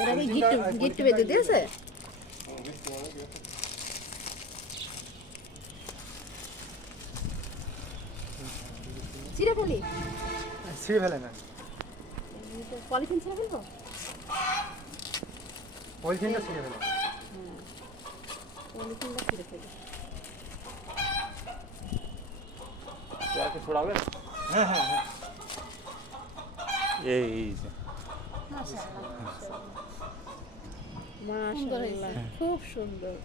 এর আগে গিট্টু বেঁধে দিয়েছে। ছিঁড়ে ফেলি, ছিঁড়ে ফেলে না, পলিথিন ছিঁড়ে ফেলবো। পলিথিনটা ছিঁড়ে ফেলে। পলিথিনটা ছিঁড়ে ফেলি। ছড়াবে। হ্যাঁ হ্যাঁ হ্যাঁ, এই যে মাশাআল্লাহ, খুব সুন্দর।